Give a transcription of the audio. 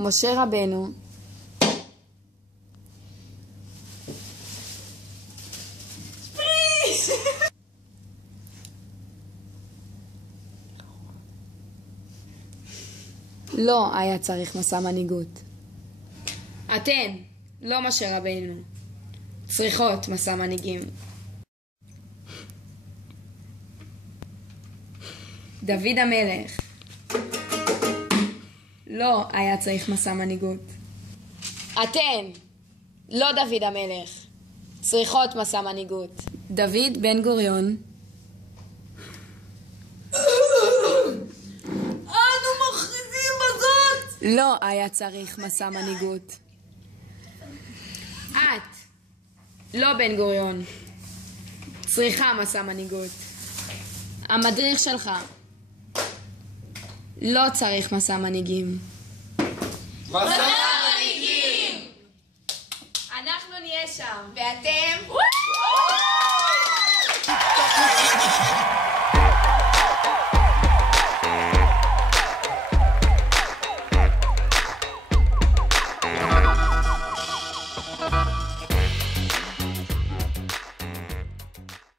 משה רבנו לא היה צריך מסע מנהיגות. אתן, לא משה רבנו, צריכות מסע מנהיגים. דוד המלך לא היה צריך מסע מנהיגות. אתן, לא דוד המלך, צריכות מסע מנהיגות. דוד בן גוריון אנו מכריזים בזאת! לא היה צריך מסע מנהיגות. את, לא בן גוריון, צריכה מסע מנהיגות. המדריך שלך לא צריך מסע מנהיגים. מסע מנהיגים! אנחנו נהיה שם. ואתם?